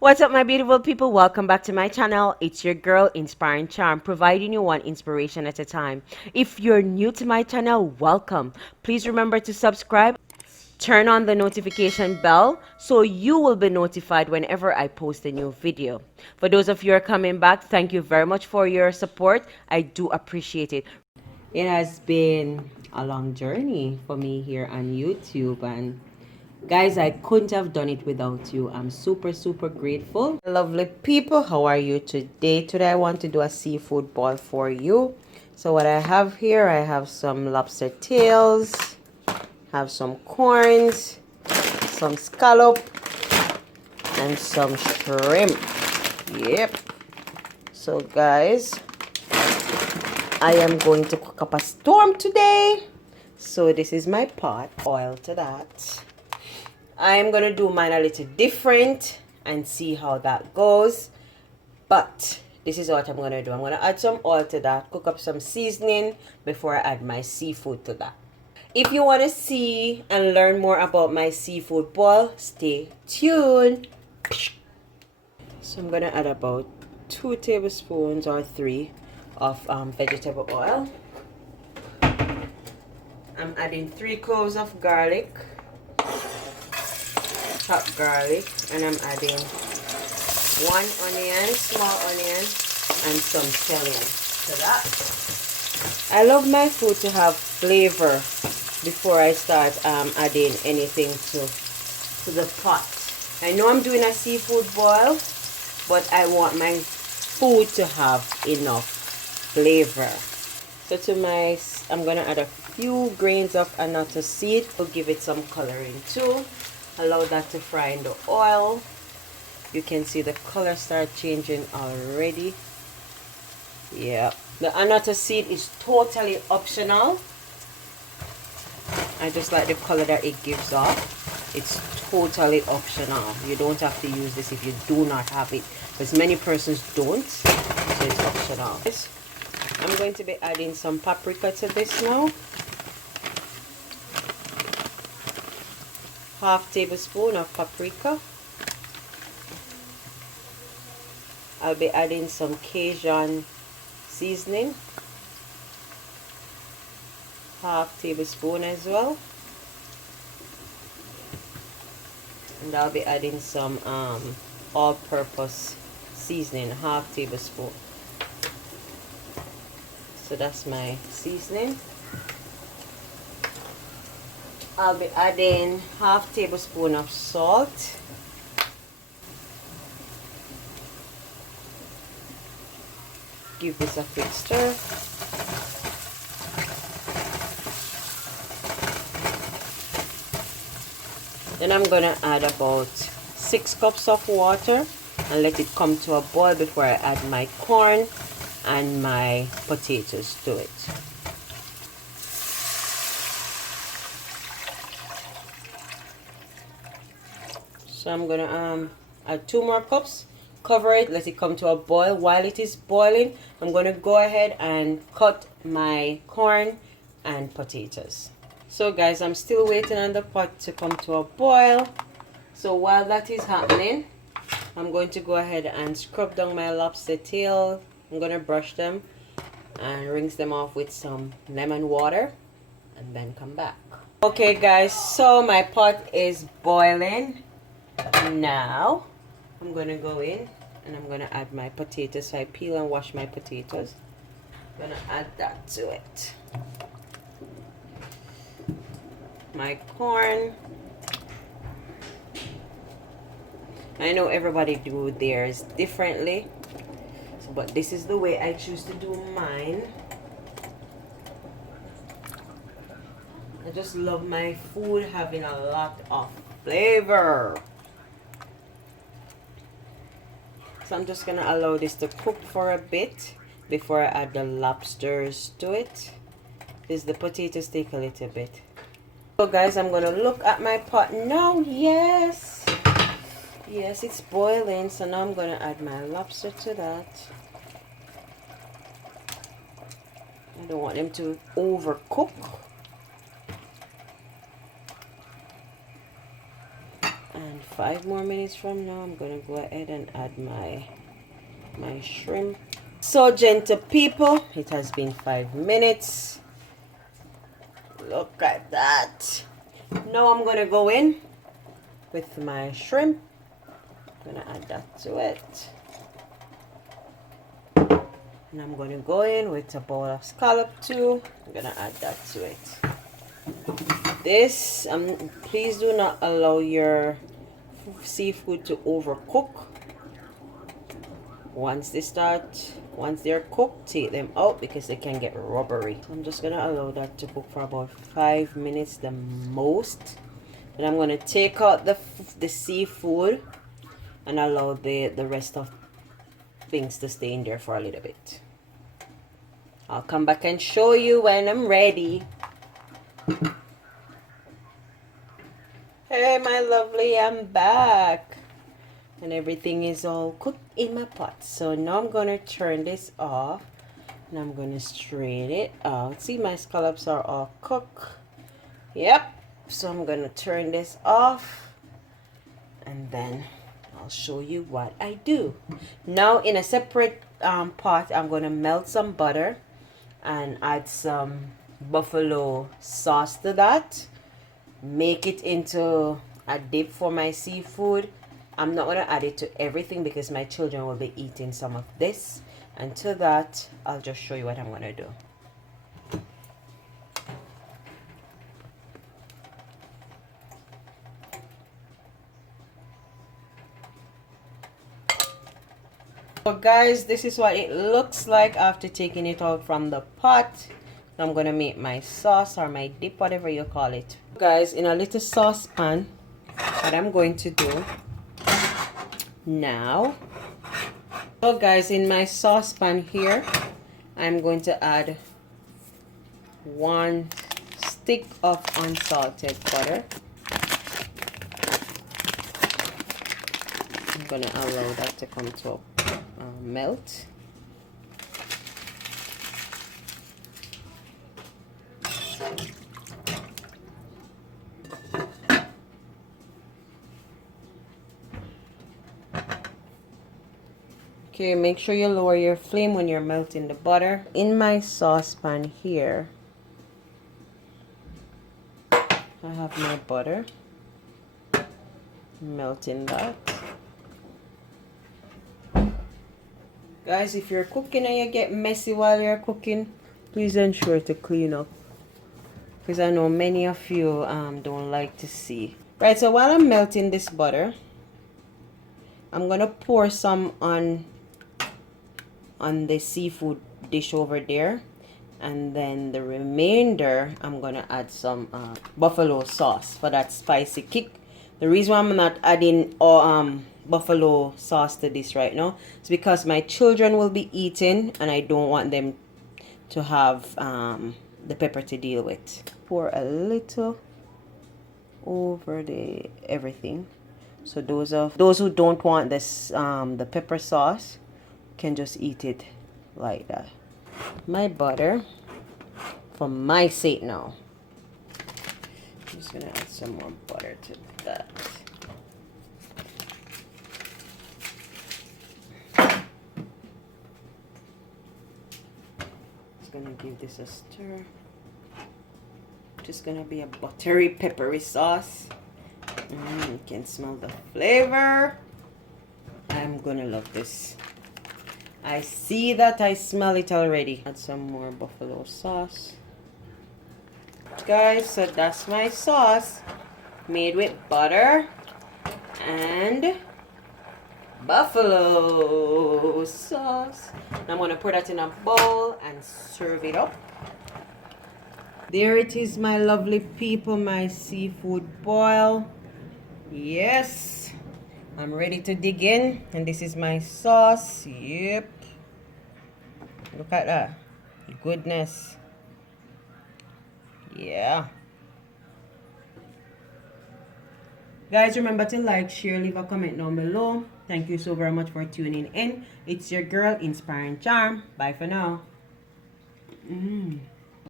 What's up, my beautiful people? Welcome back to my channel. It's your girl, Inspiring Charm, providing you one inspiration at a time. If you're new to my channel, welcome. Please remember to subscribe, turn on the notification bell so you will be notified whenever I post a new video. For those of you who are coming back, thank you very much for your support. I do appreciate it. It has been a long journey for me here on YouTube, and guys, I couldn't have done it without you. I'm super grateful. Lovely people, how are you today? Today I want to do a seafood boil for you. So what I have here, I have some lobster tails, have some corns, some scallop, and some shrimp. Yep. So guys, I am going to cook up a storm today. So this is my pot, oil to that. I'm going to do mine a little different and see how that goes. But this is what I'm going to do. I'm going to add some oil to that, cook up some seasoning before I add my seafood to that. If you want to see and learn more about my seafood boil, stay tuned. So I'm going to add about 2 tablespoons or 3 of vegetable oil. I'm adding 3 cloves of garlic, chopped garlic, and I'm adding 1 onion, small onion, and some scallion to that. I love my food to have flavor before I start adding anything to the pot. I know I'm doing a seafood boil, but I want my food to have enough flavor. So I'm gonna add a few grains of annatto seed to give it some coloring too. Allow that to fry in the oil. You can see the color start changing already. Yeah, the annatto seed is totally optional. I just like the color that it gives off. It's totally optional. You don't have to use this if you do not have it, because many persons don't, so it's optional. I'm going to be adding some paprika to this now. Half tablespoon of paprika. I'll be adding some Cajun seasoning, half tablespoon as well. And I'll be adding some all-purpose seasoning, half tablespoon. So that's my seasoning. I'll be adding half tablespoon of salt. Give this a quick stir. Then I'm gonna add about 6 cups of water and let it come to a boil before I add my corn and my potatoes to it. So I'm gonna add 2 more cups, cover it, let it come to a boil. While it is boiling, I'm gonna go ahead and cut my corn and potatoes. So guys, I'm still waiting on the pot to come to a boil. So while that is happening, I'm going to go ahead and scrub down my lobster tail. I'm gonna brush them and rinse them off with some lemon water and then come back. Okay guys, so my pot is boiling. Now I'm gonna go in and I'm gonna add my potatoes. So I peel and wash my potatoes. I'm gonna add that to it. My corn. I know everybody do theirs differently, so, but this is the way I choose to do mine. I just love my food having a lot of flavor. So I'm just gonna allow this to cook for a bit before I add the lobsters to it, because the potatoes take a little bit. So guys, I'm gonna look at my pot now. Yes, it's boiling. So now I'm gonna add my lobster to that. I don't want them to overcook. And And 5 more minutes from now, I'm gonna go ahead and add my shrimp. So gentle people, it has been 5 minutes. Look at that. Now I'm gonna go in with my shrimp. I'm gonna add that to it. And I'm gonna go in with a bowl of scallop too. I'm gonna add that to it. This, please do not allow your seafood to overcook. Once they're cooked, take them out because they can get rubbery. So I'm just gonna allow that to cook for about 5 minutes the most. Then I'm gonna take out the seafood and allow the rest of things to stay in there for a little bit. I'll come back and show you when I'm ready. Hey my lovely, I'm back. And everything is all cooked in my pot. So now I'm gonna turn this off and I'm gonna strain it out. See, my scallops are all cooked. Yep. So I'm gonna turn this off and then I'll show you what I do. Now in a separate pot, I'm gonna melt some butter and add some buffalo sauce to that. Make it into a dip for my seafood. I'm not going to add it to everything because my children will be eating some of this. And to that, I'll just show you what I'm going to do. So guys, this is what it looks like after taking it out from the pot. I'm going to make my sauce or my dip, whatever you call it. Guys, in a little saucepan, what I'm going to do now. So guys, in my saucepan here, I'm going to add 1 stick of unsalted butter. I'm going to allow that to come to a melt. Okay, make sure you lower your flame when you're melting the butter. In my saucepan here, I have my butter. Melting that. Guys, if you're cooking and you get messy while you're cooking, please ensure to clean up. Because I know many of you don't like to see. Right, so while I'm melting this butter, I'm going to pour some on the seafood dish over there, and then the remainder I'm gonna add some buffalo sauce for that spicy kick. The reason why I'm not adding buffalo sauce to this right now is because my children will be eating and I don't want them to have the pepper to deal with. Pour a little over everything, so those who don't want this the pepper sauce can just eat it like that. My butter for my sake now. I'm just gonna add some more butter to that. Just gonna give this a stir. Just gonna be a buttery, peppery sauce. You can smell the flavor. I'm gonna love this. I see that, I smell it already. Add some more buffalo sauce. Guys, so that's my sauce made with butter and buffalo sauce. I'm going to put that in a bowl and serve it up. There it is, my lovely people, my seafood boil. Yes. I'm ready to dig in, and this is my sauce. Yep. Look at that. Goodness. Yeah. Guys, remember to like, share, leave a comment down below. Thank you so very much for tuning in. It's your girl, Inspiring Charm. Bye for now.